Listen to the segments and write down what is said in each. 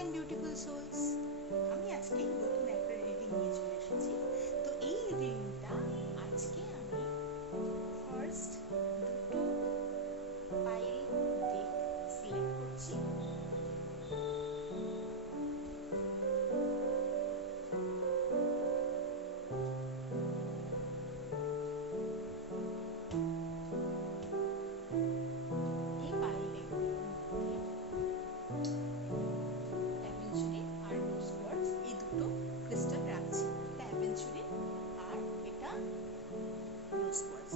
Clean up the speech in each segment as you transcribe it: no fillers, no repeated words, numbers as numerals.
Fine beautiful sols, আমি আজকে নতুন একটা রিডিং নিয়ে চলে এসেছি। তো এই রিডিংটা আজকে আমি ফার্স্ট দুটো পাইল ডেক সিলেক্ট করছি। এই পাইল ডেকগুলোর মধ্যে অ্যাভেঞ্চুরিন আর রোজ কোয়ার্টজ এই দুটো ক্রিস্টাল রাখছি। এটা অ্যাভেঞ্চুরিন আর এটা রোজ কোয়ার্টজ।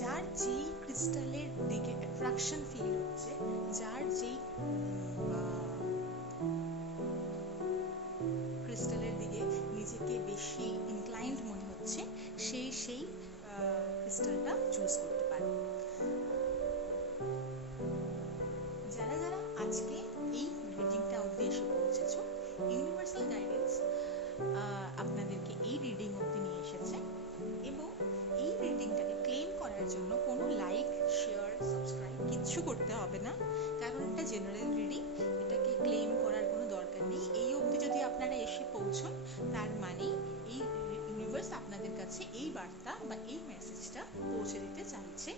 যার যেই ক্রিস্টালের দিকে অ্যাট্রাকশন ফিল হচ্ছে, যার যেই ক্রিস্টালের দিকে নিজেকে বেশি ইনক্লাইন্ড মনে হচ্ছে, সেই ক্রিস্টালটা চুজ করতে পারো। যারা যারা আজকে এই রিডিংটা অবধি এসে পৌঁছেছো, ইউনিভার্সাল গাইডেন্স আপনাদেরকে এই রিডিং অবধি নিয়ে এসেছে এবং এই রিডিংটাকে ক্লেম করার জন্য কোনো লাইক, শেয়ার, সাবস্ক্রাইব কিচ্ছু করতে হবে না, কারণ এটা জেনারেল রিডিং। এটাকে ক্লেম করার কোনো দরকার নেই। এই অবধি যদি আপনারা এসে পৌঁছন, তার মানে এই ইউনিভার্স আপনাদের কাছে এই বার্তা বা এই মেসেজটা পৌঁছে দিতে চাইছে।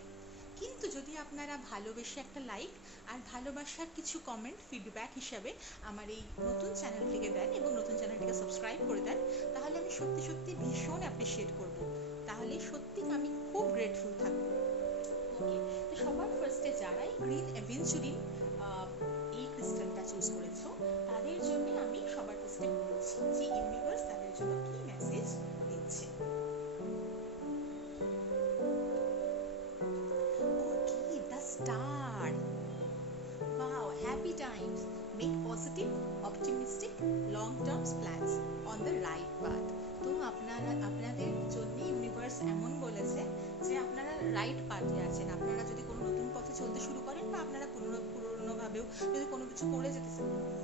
কিন্তু যদি আপনারা ভালোবেসে একটা লাইক আর ভালোবাসার কিছু কমেন্ট ফিডব্যাক হিসাবে আমার এই নতুন চ্যানেলটিকে দেন এবং নতুন চ্যানেলটিকে সাবস্ক্রাইব করে দেন, তাহলে আমি সত্যি সত্যি ভীষণ অ্যাপ্রিসিয়েট করব। তাহলে সত্যি আমি খুব গ্রেটফুল থাকবো। ওকে, তো সবার ফার্স্টে যারাই গ্রিন অ্যাভেঞ্চুরিন এই ক্রিস্টালটা চুজ করেছো, তাদের জন্য আমি সবার ফার্স্টে বলছি যে ইউনিভার্স তাদের জন্য কি মেসেজ দিচ্ছে। Okay, the star. Wow, happy times. Make positive, optimistic, long-term plans on the right path. তো আপনাদের জন্য ইউনিভার্স এমন বলেছে যে আপনারা রাইট পাথে আছেন। আপনারা যদি কোনো নতুন পথে চলতে শুরু করেন বা আপনারা পুরোনোভাবেও যদি কোনো কিছু করে যেতে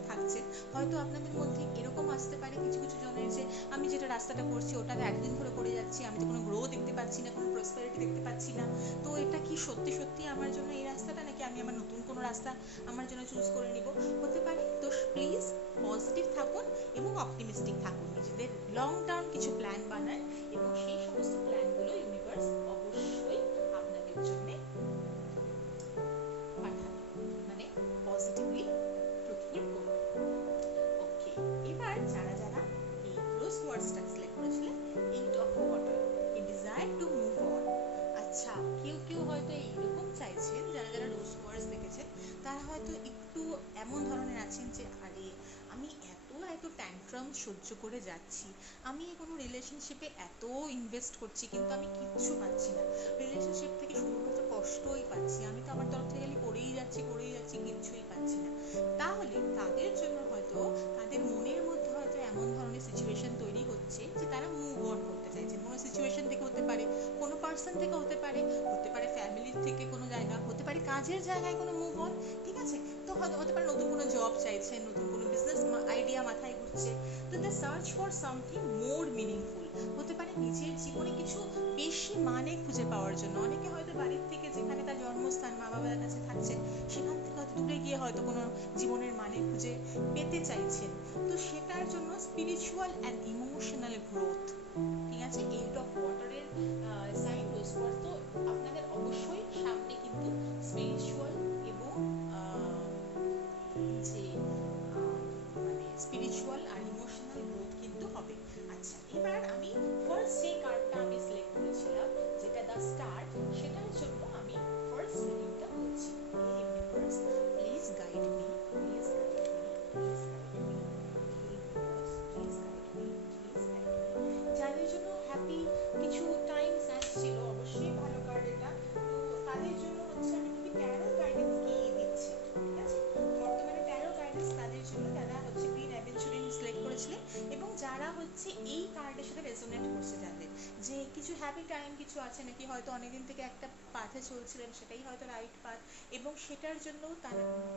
থাকছেন, হয়তো আপনাদের মধ্যে এরকম আসতে পারে কিছু কিছু জনের যে আমি যেটা রাস্তাটা করছি ওটাতে এতদিন ধরে করে যাচ্ছি, আমি তো কোনো গ্রো দেখতে পাচ্ছি না, কোনো প্রসপেরিটি দেখতে পাচ্ছি না। তো এটা কি সত্যি সত্যি আমার জন্য এই রাস্তাটা, নাকি আমি আমার নতুন কোনো রাস্তা আমার জন্য চুজ করে নিব? হতে পারে। তো প্লিজ পজিটিভ থাকুন এবং অপটিমিস্টিক থাকুন, নিজেদের লং টার্ম কিছু প্ল্যান বানান এবং সেই সমস্ত প্ল্যানগুলো ইউনিভার্স অবশ্যই আপনাদের জন্য পাঠাবে, মানে পজিটিভলি ফ্রুটফুল করবে। ওকে, এবার যারা যারা এই রোজ ওয়ার্ডসটা সিলেক্ট করেছিলেন, eight of water, A desire to move on. আচ্ছা, কেউ কেউ হয়তো এইরকম চাইছেন, যারা যারা রোজ ওয়ার্ডস দেখেছেন তারা হয়তো একটু এমন ধরনের আছেন যে আরে আমি এত ট্যান্ট্রাম সহ্য করে যাচ্ছি, আমি কোনো রিলেশনশিপে এত ইনভেস্ট করছি কিন্তু আমি কিচ্ছু পাচ্ছি না, রিলেশনশিপ থেকে শুধুমাত্র কষ্টই পাচ্ছি, আমি তো আমার তরফ থেকে খালি করেই যাচ্ছি কিচ্ছুই পাচ্ছি না। তাহলে তাদের জন্য হয়তো তাদের মনের মধ্যে হয়তো এমন ধরনের সিচুয়েশন তৈরি হচ্ছে যে তারা মুভ অন করতে চাইছেন। কোনো সিচুয়েশন থেকে হতে পারে, কোনো পার্সন থেকে হতে পারে, ফ্যামিলির থেকে কোনো জায়গা, হতে পারে কাজের জায়গায় কোনো মুভ অন, ঠিক আছে? তো হতে পারে নতুন কোনো জব চাইছেন, নতুন কোনো বিজনেস আইডিয়া মাথায় ঘুরছে। তো the search for something more meaningful, হতে পারে নিজের জীবনে কিছু বেশি মানে খুঁজে পাওয়ার জন্য। অনেকে হয়তো বাড়ির থেকে, যেখানে তার জন্মস্থান, মা বাবার কাছে থাকছেন, সেখান থেকে হয়তো দূরে গিয়ে হয়তো কোনো জীবনের মানে খুঁজে পেতে চাইছেন। তো সেটার জন্য স্পিরিচুয়াল অ্যান্ড ইমোশনাল গ্রোথ, ঠিক আছে? এইট অফ ওয়াটারের সাইন রোজ কোয়ার্টজ, তো আপনাদের অবশ্যই সামনে কিন্তু স্পিরিচুয়াল এবং যে মানে স্পিরিচুয়াল আর ইমোশনাল গ্রোথ কিন্তু হবে। আচ্ছা, এবার আমি ফার্স্ট যে কার্ডটা আমি সিলেক্ট করেছিলাম, যেটা দ্য স্টার, সেটার জন্য আমি ফার্স্ট রিডিংটা বলছি। Universe please guide me, please guide me, please guide me, universe please guide me, please guide me. যাদের জন্য হ্যাপি কিছু টাইমস আসছিল, অবশ্যই ভালো কার্ড এটা। তো তাদের জন্য হচ্ছে আমি যদি ট্যারো গাইডেন্স কি দিচ্ছে, ঠিক আছে? বর্তমানে ট্যারো গাইডেন্স তাদের জন্য, যারা হচ্ছে গ্রিন অ্যাভেঞ্চুরিন সিলেক্ট করেছিলেন এবং যারা হচ্ছে এই কার্ডের সাথে রেজোনেট করছে, যাদের যে কিছু হ্যাপি টাইম কিছু আছে, নাকি হয়তো অনেকদিন থেকে একটা পাথে চলছিলেন, সেটাই হয়তো রাইট পাথ, এবং সেটার জন্য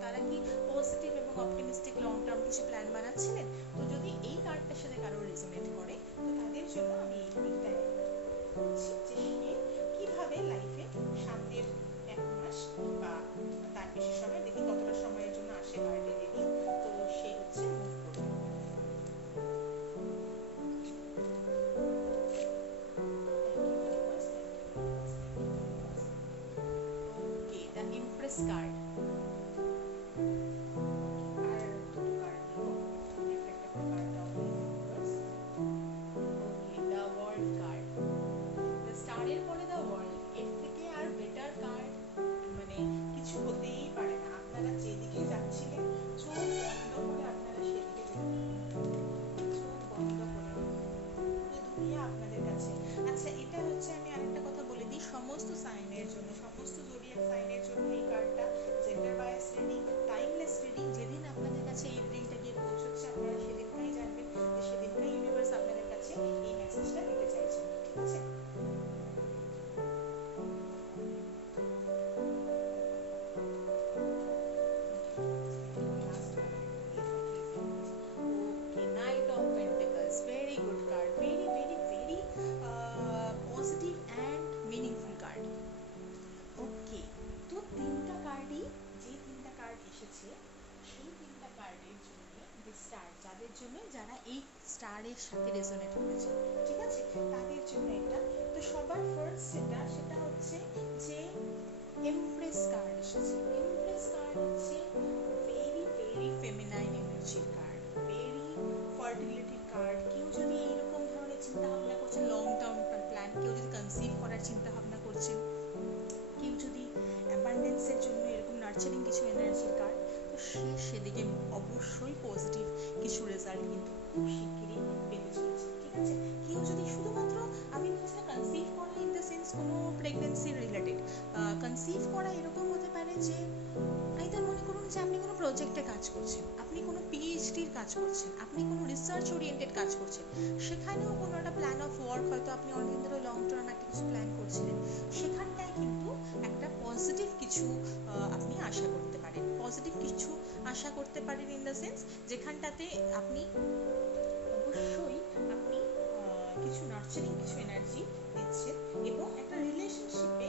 তারা কি পজিটিভ এবং অপটিমিস্টিক লং টার্ম কিছু প্ল্যান বানাচ্ছিলেন। তো যদি এই কার্ডটার সাথে কারো রেজোনেট করে, তো তাদের জন্য আমি এই রিডিংটা বলছি যে সে কিভাবে লাইফে সামনের এক মাস বা তার বেশি সময়, দেখি কতটা সময়ের জন্য আসে কার্ডে রেডি, তো সে হচ্ছে কার্ড, আর দুটো কার্ড দিব, রিফ্লেক্টেড কার্ডটা অনেক universe. Okay, the world card, the স্টারের পরে দ্য ওয়ার্ল্ড, এর থেকে আর বেটার কার্ড মানে কিছু হতেই পারে না। আপনারা যেদিকে যাচ্ছিলেন চোখ বন্ধ করে আপনারা সেদিকে যেতেন, চোখ বন্ধ করে, পুরো দুনিয়া আপনাদের কাছে। আচ্ছা, এটা হচ্ছে আমি আরেকটা কথা বলে দিই, সমস্ত সাইনের জন্য, সমস্ত জোডিয়াক সাইনের জন্য এই কার্ডটা gender bias reading, timeless reading. যেদিন আপনাদের কাছে এই রিডিংটা গিয়ে পৌঁছচ্ছে আপনারা সেদিনটাই জানবেন যে সেদিনটাই ইউনিভার্স আপনাদের কাছে এই মেসেজটা দিতে চাইছেন, ঠিক আছে? Okay, Knight of Pentacles, very good card, very very very positive and meaningful card. ওকে, তো তিনটা কার্ডই, যে তিনটা কার্ড এসেছে সেই তিনটা কার্ডের জন্য স্টার, যাদের জন্য, যারা এই স্টারের সাথে রেজোনেট করেছে, ঠিক আছে, তাদের জন্য এটা। তো সবার ফার্স্ট সেটা হচ্ছে যে এমপ্রেস কার্ড এসেছে। এমপ্রেস কার্ড হচ্ছে ভেরি ভেরি ফেমিনাইন এনার্জির কার্ড, ভেরি ফার্টিলিটির কার্ড। কেউ যদি এইরকম ধরনের চিন্তা ভাবনা করছেন, লং টার্ম প্ল্যান, কেউ যদি কনসিভ করার চিন্তা ভাবনা করছেন, কেউ যদি অ্যাবান্ডেন্সের জন্য এরকম নার্চারিং কিছু এনার্জির কার্ড, তো সেদিকে অবশ্যই পজিটিভ কিছু রেজাল্ট কিন্তু খুব শিগগিরই পেতে চলেছে, ঠিক আছে? কেউ যদি শুধুমাত্র, আমি বলছি না কনসিভ করা ইন দ্য সেন্স কোনো প্রেগনেন্সি রিলেটেড, কনসিভ করা এরকম হতে পারে যে আইদার মনে করুন যে আপনি কোনো প্রজেক্টে কাজ করছেন, আপনি কোনো পিএইচডির কাজ করছেন, আপনি কোনো রিসার্চ ওরিয়েন্টেড কাজ করছেন, সেখানেও কোনো একটা প্ল্যান অফ ওয়ার্ক, হয়তো আপনি অনেকদিন ধরে লং টার্ম একটা কিছু প্ল্যান করছিলেন, সেখানটায় কিন্তু একটা পজিটিভ কিছু আপনি আশা করতে পারেন, পজিটিভ কিছু আশা করতে পারেন ইন দ্য সেন্স যেখানটাতে আপনি অবশ্যই আপনি কিছু নার্চারিং কিছু এনার্জি দিচ্ছেন, এবং একটা রিলেশনশিপে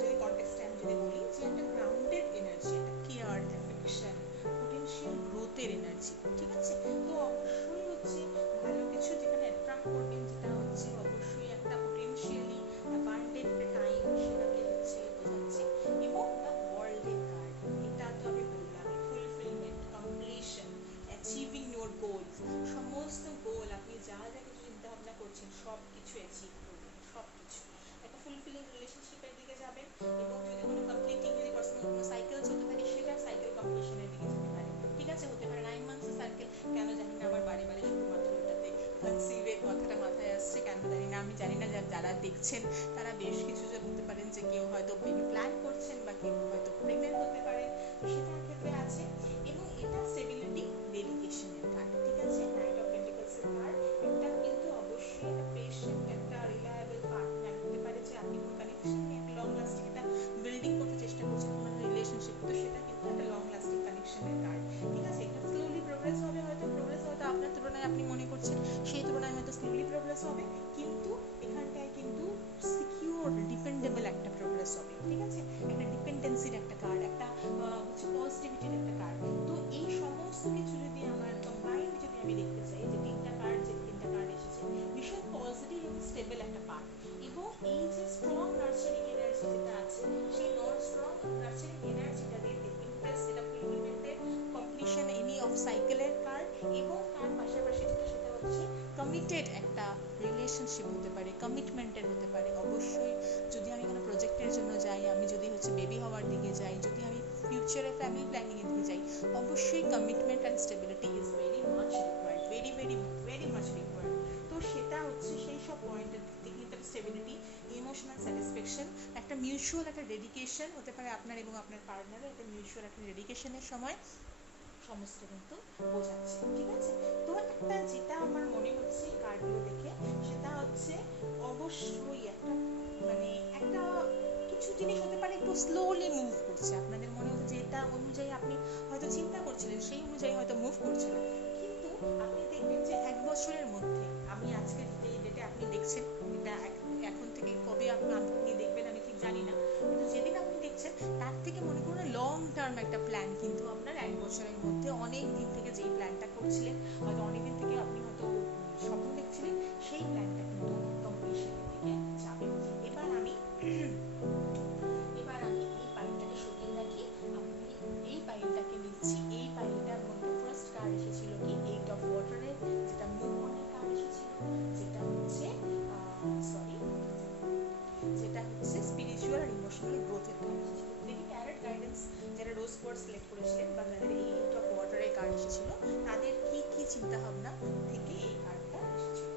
যদি কনটেক্সটে আমি যদি বলি যে একটা গ্রাউন্ডেড এনার্জি, একটা কেয়ার, অ্যাফেকশন, পোটেনশিয়াল গ্রোথের এনার্জি, ঠিক আছে? তো অবশ্যই হচ্ছে ভালো কিছু যেখানে অ্যাট্রাক্ট করবেন, যেটা হচ্ছে অবশ্যই একটা পোটেনশিয়ালি অ্যাবান্ডেন্ট টাইম, সেটাকে হচ্ছে বোঝাচ্ছে। এবং দ্য ওয়ার্ল্ডের কার্ড, এটা তো আমি বললামই, fulfilment, completion, achieving your goals, সমস্ত গোল আপনি যা যা কিছু চিন্তা ভাবনা করছেন সব কিছু অ্যাচিভ করবেন, সব কিছু একটা ফুলফিলিং রিলেশনশিপের দিকে যাবেন, এবং যদি কোনো কমপ্লিটিং, যদি পার্সোনাল কোনো সাইকেল চলতে থাকে সেটা সাইকেল কমপ্লিশনের দিকে যেতে পারে, ঠিক আছে? হতে পারে 9 মান্থসের সাইকেল, কেন জানি না আমার বারে বারে শুধুমাত্র এটাতে কনসিভের কথাটা মাথায় আসছে, কেন জানি না, আমি জানি না যারা দেখছেন তারা বেশ কিছু জন হতে পারেন যে কেউ হয়তো বেবি প্ল্যান করছেন, বা কেউ হয়তো প্রেগনেন্ট হতে পারেন, তো সেটার ক্ষেত্রে আছে। এবং এটা স্টেবিলিটি, ডেডিকেশনের কার্ড, ঠিক আছে? নাইট অফ পেন্টিকলসের কার্ড, এটা কিন্তু অবশ্যই একটা পেশেন্ট, একটা রিলায়েবল পার্টনার হতে পারে, যে আপনি কোনো কানেকশন নিয়ে একটা লং লাস্টিং একটা বিল্ডিং করতে চেষ্টা করছেন, কোনো রিলেশনশিপ, তো সেটা কিন্তু একটা লং লাস্টিং কানেকশনের কার্ড, ঠিক আছে? এটা স্লোলি প্রোগ্রেস হবে, হয়তো প্রোগ্রেস হয়তো আপনার তুলনায় আপনি মনে করছেন সেই তুলনায় হয়তো স্লোলি প্রোগ্রেস হবে, কিন্তু এখানটায় কিন্তু সিকিউর, ডিপেন্ডেবল একটা প্রোগ্রেস হবে, ঠিক আছে? একটা ডিপেন্ডেন্সির একটা কার্ড, একটা হচ্ছে পজিটিভিটির একটা কার্ড। তো এই সমস্ত কিছু যদি আমার কম্বাইন্ড যদি আমি দেখতে চাই, যে তিনটা কার্ড এসেছে, ভীষণ পজিটিভ এবং স্টেবল একটা পার্ট, এবং এই যে স্ট্রং নার্চারিং এনার্জি যেটা আছে, সেই স্ট্রং নার্চারিং এনার্জিটা দিয়ে ইমপ্রেস, যেটা ফুলফিলমেন্টের, কমপ্লিশন, এনি অফ সাইকেলের কার্ড, এবং তার পাশাপাশি যেটা সেটা হচ্ছে কমিটেড একটা রিলেশনশিপ হতে পারে, কমিটমেন্টের হতে পারে। অবশ্যই যদি আমি কোনো প্রজেক্টের জন্য যাই, আমি যদি হচ্ছে বেবি হওয়ার দিকে যাই, যদি আমি ফিউচারে ফ্যামিলি প্ল্যানিং এর দিকে যাই, অবশ্যই commitment and stability is very much required, very very very much required. তো সেটা হচ্ছে সেই সব পয়েন্টের দিক থেকে একটা স্টেবিলিটি, ইমোশনাল স্যাটিসফ্যাকশন, একটা মিউচুয়াল একটা ডেডিকেশন হতে পারে আপনার এবং আপনার পার্টনারের, একটা মিউচুয়াল একটা ডেডিকেশনের সময় সমস্ত কিন্তু বোঝাচ্ছে, ঠিক আছে? তো একটা যেটা আমার মনে হচ্ছে এই কার্ডগুলো দেখে, সেটা হচ্ছে অবশ্যই একটা মানে একটা কিছু জিনিস হতে পারে একটু স্লোলি মুভ করছে, আপনাদের মনে হচ্ছে যেটা অনুযায়ী আপনি হয়তো চিন্তা করছিলেন সেই অনুযায়ী হয়তো মুভ করছিলেন, কিন্তু আপনি দেখবেন যে 1 বছরের মধ্যে, আমি আজকে যে ডেটে আপনি দেখছেন, এটা এখন থেকে কবে আপনি দেখবেন আমি ঠিক জানি না, কিন্তু যেদিন আপনি দেখছেন তার থেকে মনে করুন লং টার্ম একটা প্ল্যান কিন্তু আপনার 1 বছরের মধ্যে, অনেক দিন থেকে যেই প্ল্যানটা করছিলেন, হয়তো অনেক দিন থেকে আপনি হয়তো স্বপ্ন দেখছিলেন, সেই প্ল্যানটা কিন্তু কমপ্লিশনের দিকে যাবে। এবার আমি এই পার্টটাকে সরিয়ে রাখি, ক্লোজ ওয়ার্ড সিলেক্ট করেছিলেন বা যাদের এই এইট অফ ওয়াটারের কার্ড এসেছিল তাদের কি কি চিন্তা ভাবনা থেকে এই কার্ডটা এসেছিল।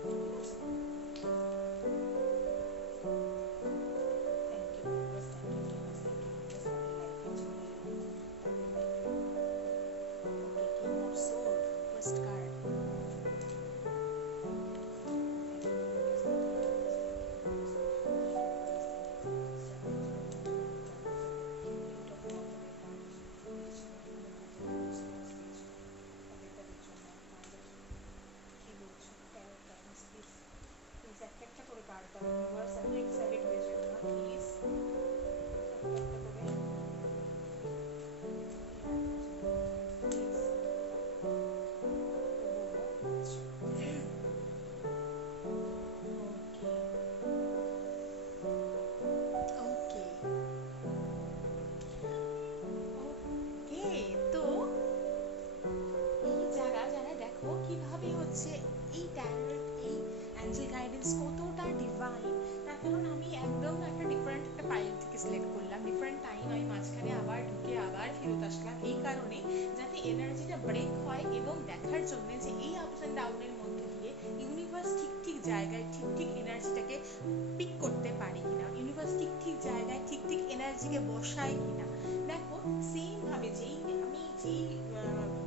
কতটা ডিভাইন, তার কারণ আমি একদম একটা ডিফারেন্ট একটা পাইল থেকে সিলেক্ট করলাম, ডিফারেন্ট টাইম আমি মাঝখানে আবার ঢুকে আবার ফেরত আসলাম এই কারণে যাতে এনার্জিটা ব্রেক হয় এবং দেখার জন্য যে এই আপস অ্যান্ড ডাউনের মধ্যে দিয়ে ইউনিভার্স ঠিক ঠিক জায়গায় ঠিক ঠিক এনার্জিটাকে পিক করতে পারে কিনা, ইউনিভার্স ঠিক ঠিক জায়গায় ঠিক ঠিক এনার্জিকে বসায় কিনা। দেখো সেম ভাবে যেই আমি যেই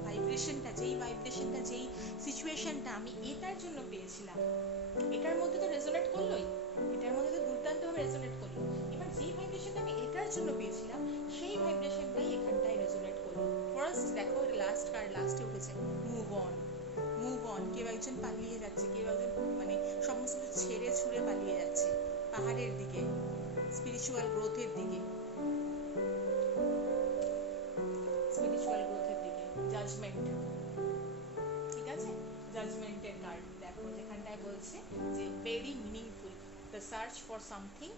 ভাইব্রেশনটা যেই সিচুয়েশনটা আমি এটার জন্য পেয়েছিলাম এটার মধ্যে তো রেজোনেট করলোই, এটার মধ্যে তো দুর্দান্তভাবে রেজোনেট করলো। এবার যেই ভাইব্রেশনটা আমি এটার জন্য পেয়েছিলাম সেই ভাইব্রেশনটাই এখানটায় রেজোনেট করলো। ফার্স্ট দেখো লাস্ট কার্ড লাস্টে উঠেছে মুভ অন, মুভ অন। কেউ একজন পালিয়ে যাচ্ছে, কেউ একজন মানে সমস্ত কিছু ছেড়ে ছুড়ে পালিয়ে যাচ্ছে পাহাড়ের দিকে, স্পিরিচুয়াল গ্রোথের দিকে, জাজমেন্ট। ঠিক আছে, জাজমেন্টের কার্ড দেখো যেখানটায় বলছে যে very meaningful, the search for something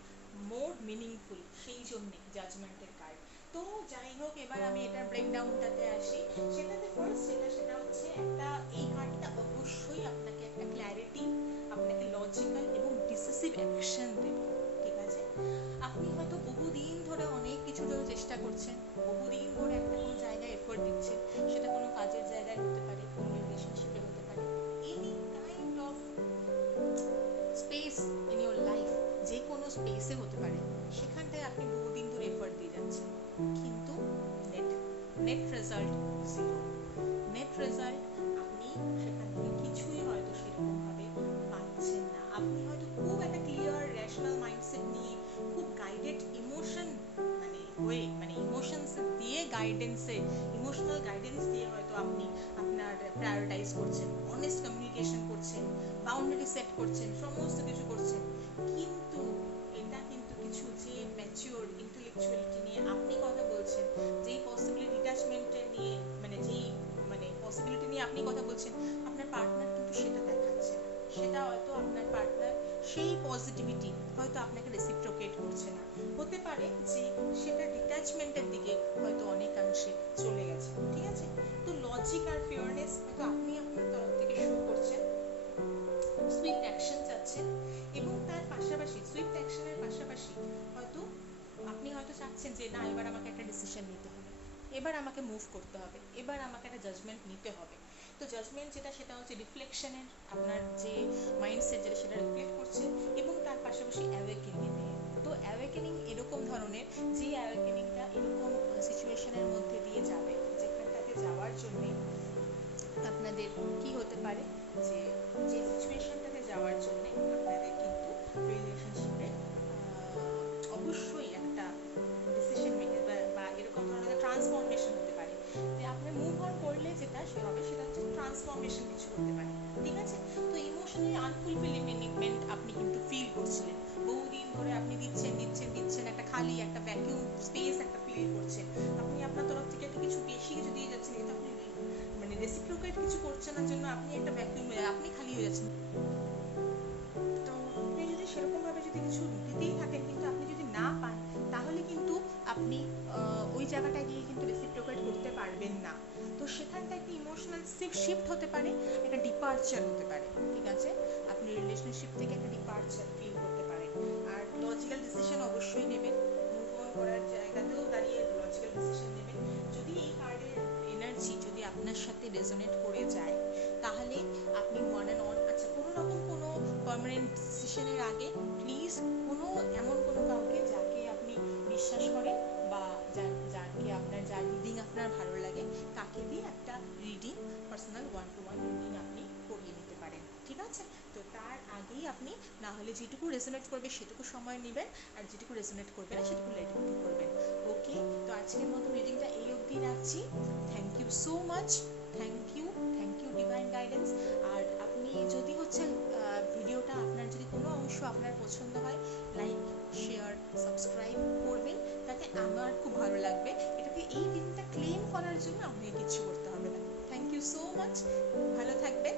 more meaningful, সেই জন্যে জাজমেন্টের কার্ড। তো যাই হোক এবার আমি এটার ব্রেকডাউনটাতে আসি। সেটাতে ফার্স্ট সেটা হচ্ছে একটা এই কার্ডটা অবশ্যই আপনাকে একটা ক্ল্যারিটি, আপনাকে লজিক্যাল এবং ডিসিসিভ অ্যাকশন দেবে। ঠিক আছে, আপনি হয়তো বহুদিন ধরে অনেক কিছু চেষ্টা করছেন, বহুদিন ধরে একটা কোনো জায়গায় এফোর্ট দিচ্ছেন, সেটা কোনো কাজের জায়গায় হতে পারে, কোনো রিলেশনশিপে হতে পারে, any kind of speech in your life, যে কোনো স্পেসে হতে পারে, সেখানটায় আপনি বহুদিন ধরে এফোর্ট দিয়ে যাচ্ছেন, কিন্তু net result zero. Net result আপনি সেখান থেকে কিছুই হয়তো সেরকম ভাবে পাচ্ছেন না। আপনি হয়তো খুব একটা ক্লিয়ার রেশনাল মাইন্ডসেট নিয়ে খুব গাইডেড ইমোশন মানে ইমোশনস দিয়ে ইমোশনাল গাইডেন্স দিয়ে হয়তো আপনি আপনার প্রায়োরিটাইজ করছেন, অনেস্ট কমিউনিকেশন করছেন, বাউন্ডারি সেট করছেন, সমস্ত কিছু করছেন, কিন্তু এটা কিন্তু কিছু যে ম্যাচিওর ইন্টেলেকচুয়ালিটি নিয়ে আপনি কথা বলছেন, যেই পসিবিলিটি ডিটাচমেন্টে নিয়ে পসিবিলিটি নিয়ে আপনি কথা বলছেন, আপনার পার্টনার কিন্তু সেটা দেখাচ্ছে না। সেটা হয়তো আপনার পার্টনার সেই পজিটিভিটি হয়তো আপনাকে রেসিপ্রোকেট করছে না, হতে পারে যে সেটা ডিট্যাচমেন্টের দিকে হয়তো অনেকাংশে চলে গেছে। ঠিক আছে, তো লজিক আর ফেয়ারনেস হয়তো আপনি আপনার তরফ থেকে শো করছেন, সুইফট অ্যাকশন চাচ্ছেন, এবং তার পাশাপাশি সুইফট অ্যাকশনের পাশাপাশি হয়তো আপনি হয়তো চাচ্ছেন যে না এবার আমাকে একটা ডিসিশন নিতে হবে, এবার আমাকে মুভ করতে হবে, এবার আমাকে একটা জাজমেন্ট নিতে হবে। তো জাজমেন্ট যেটা সেটা হচ্ছে রিফ্লেকশনের আপনার যে মাইন্ডসেট যেটা সেটা রিফ্লেক্ট করছে, এবং তার পাশাপাশি অ্যাওয়েকেনিং নিয়ে। তো অ্যাওয়েকেনিং এরকম ধরনের যে অ্যাওয়েকেনিংটা এরকম সিচুয়েশনের মধ্যে দিয়ে যাবে যেখানটাতে যাওয়ার জন্যে আপনাদের কি হতে পারে যে যে সিচুয়েশনটাতে যাওয়ার জন্যে আপনাদের কিন্তু রিলেশনশিপে অবশ্যই একটা ডিসিশন মেকার বা এরকম ধরনের ট্রান্সফরমেশন হতে পারে, যে আপনি মুভ অন করলে যেটা সে হবে সেটা হচ্ছে ট্রান্সফরমেশন কিছু হতে পারে। ঠিক আছে, তো ইমোশনালি আনফুলফিলমেন্ট আপনি কিন্তু ফিল করছিলেন, বহুদিন ধরে আপনি দিচ্ছেন একটা খালি একটা ভ্যাকিউম স্পেস একটা ফিল করছেন, আপনি আপনার তরফ থেকে একটা কিছু বেশি কিছু দিয়ে যাচ্ছেন, কিন্তু আপনি রেসিপ্রোকেট কিছু করছেন না, জন্য আপনি একটা ভ্যাকিউম আপনি খালি হয়ে যাচ্ছেন। তো আপনি যদি সেরকম ভাবে যদি কিছু দিতেই থাকেন কিন্তু আপনি যদি না পান, তাহলে কিন্তু আপনি ওই জায়গাটায় গিয়ে কিন্তু রেসিপ্রোকেট করতে পারবেন না। তো সেখানটা একটা ইমোশনাল শিফট হতে পারে, একটা ডিপার্চার হতে পারে। ঠিক আছে, আপনি রিলেশনশিপ থেকে একটা ডিপার্চার ফিল করতে পারেন। আর লজিক্যাল ডিসিশন অবশ্যই নেবেন, মুভ অন করার জায়গাতেও দাঁড়িয়ে লজিক্যাল ডিসিশন নেবেন। আপনার সাথে রেজোনেট করে যায়, তাহলে আপনি ওয়ান অ্যান্ড অন, আচ্ছা কোনো রকম কোনো পার্মানেন্ট ডিসিশনের আগে প্লিজ কোনো এমন কোনো কাউকে যাকে আপনি বিশ্বাস করেন বা যাকে আপনার যার রিডিং আপনার ভালো লাগে তাকে দিয়ে একটা reading, personal one to one reading আপনি করিয়ে নিতে পারেন, ঠিক আছে? তো তার আগেই আপনি না হলে যেটুকু রেজোনেট করবে সেটুকু সময় নেবেন, আর যেটুকু রেজোনেট করবে না সেটুকু লেট গো করবেন। ওকে, তো আজকের মতো রিডিংটা এই অবধি রাখছি। Thank you so much, thank you divine guidance. আর আপনি যদি হচ্ছে ভিডিওটা আপনার যদি কোনো অংশ আপনার পছন্দ হয়, লাইক শেয়ার সাবস্ক্রাইব করবেন, তাতে আমার খুব ভালো লাগবে। এটাকে এই রিডিংটা ক্লেম করার জন্য আপনাকে কিছু করতে হবে না। থ্যাংক ইউ সো মাচ, ভালো থাকবেন।